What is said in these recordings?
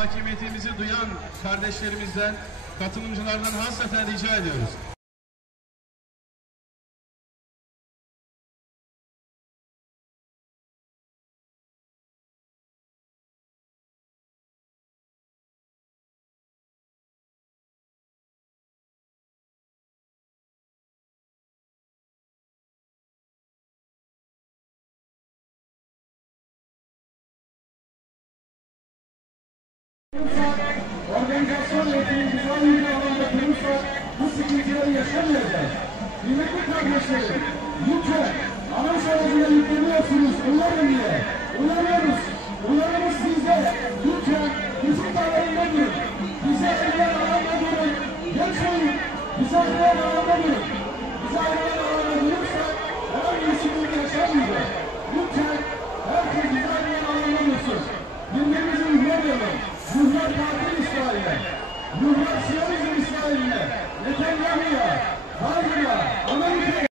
Hakimiyetimizi duyan kardeşlerimizden, katılımcılardan hasreten rica ediyoruz. Organizasyon yönetimi güzel bir alanda kurulsa bu sıkıntıları yaşamayacağız. Kıymetli kardeşlerim, lütfen anons aracına yükleniyorsunuz, uyarın diye. Uyarıyoruz. Uyarımız sizde. Lütfen bizim dağlarında durun. Bize ayrılan alanda durun. Geçmeyin. Bize ayrılan alanda durun. Bize ayrılan alanda durursak herhangi bir sıkıntı yaşamayacağız. Lütfen herkes bize ayrılan alanda dursun. Birbirimizi uyarmayalım. Ruhlar katil İsrail'e, ruhlar Siyonizm İsrail'e, Netanyahu'ya, Biden'a, Amerika'ya.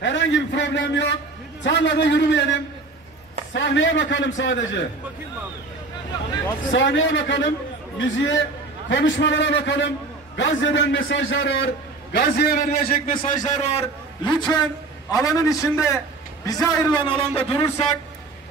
Herhangi bir problem yok. Tarlada yürümeyelim. Sahneye bakalım sadece. Sahneye bakalım. Müziğe, konuşmalara bakalım. Gazze'den mesajlar var. Gazze'ye verilecek mesajlar var. Lütfen alanın içinde bize ayrılan alanda durursak,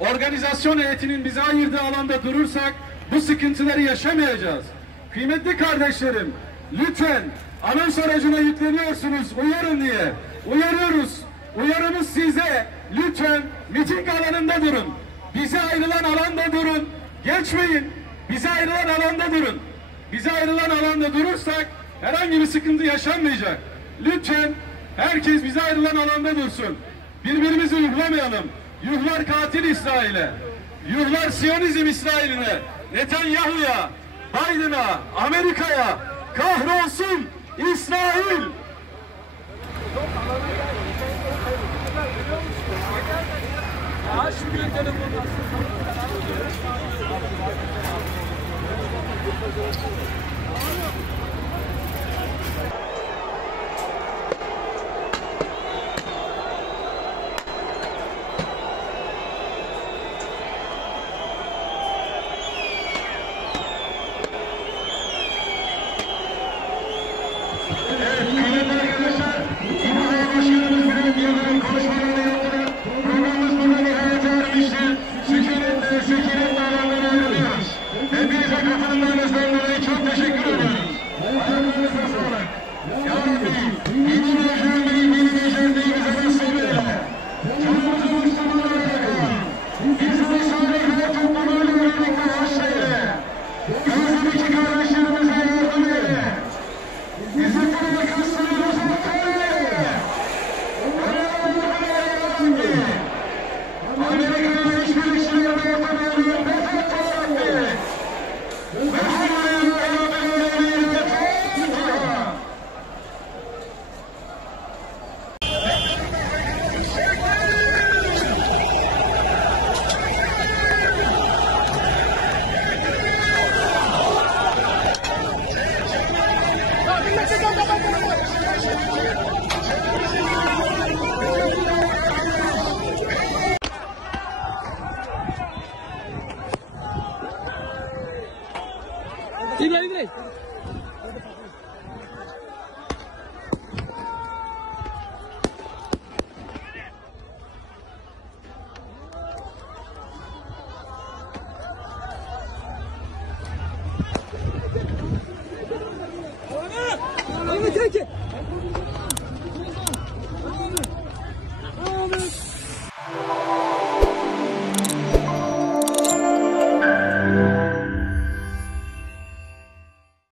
organizasyon heyetinin bize ayırdığı alanda durursak bu sıkıntıları yaşamayacağız. Kıymetli kardeşlerim, lütfen anons aracına yükleniyorsunuz, uyarın diye. Uyarıyoruz. Uyarımız size. Lütfen miting alanında durun. Bize ayrılan alanda durun. Geçmeyin. Bize ayrılan alanda durun. Bize ayrılan alanda durursak herhangi bir sıkıntı yaşanmayacak. Lütfen herkes bize ayrılan alanda dursun. Birbirimizi yuhlamayalım. Yuhlar katil İsrail'e. Yuhlar Siyonizm İsrail'ine. Netanyahu'ya, Biden'a, Amerika'ya. Kahrolsun İsrail! Ya şu gönderim Kardeşlerim İbrahim Bey.